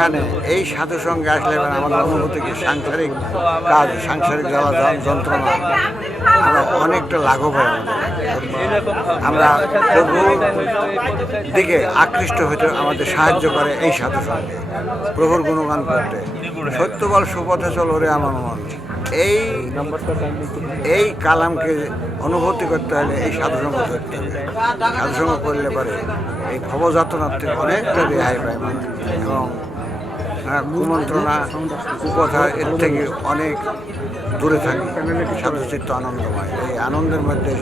এখানে এই সাধু সঙ্গে আসলে এবার আমাদের অনুভূতি কি? সাংসারিক কাজ, সাংসারিক জ্বালা যন- যন্ত্রণা, আমরা অনেকটা লাঘব হয় আমরা প্রভুর দিকে আকৃষ্ট হতে আমাদের সাহায্য করে এই সাধু সঙ্গে। প্রভুর গুণগান করতে। সত্যবল সুপথে চল ওরে আমার মন। এই এই কালামকে অনুভূতি করতে হলে এই সাধুসঙ্গ ধরতে হবে। সাধুসঙ্গ করলে পরে এই ভবযাতনার থেকে অনেকটা রেহাই পায় মানুষ। এবং কুমন্ত্রণা কুকথা এর থেকে অনেক দূরে থাকে। সাধুচিত্ত আনন্দময় এই আনন্দের মধ্যে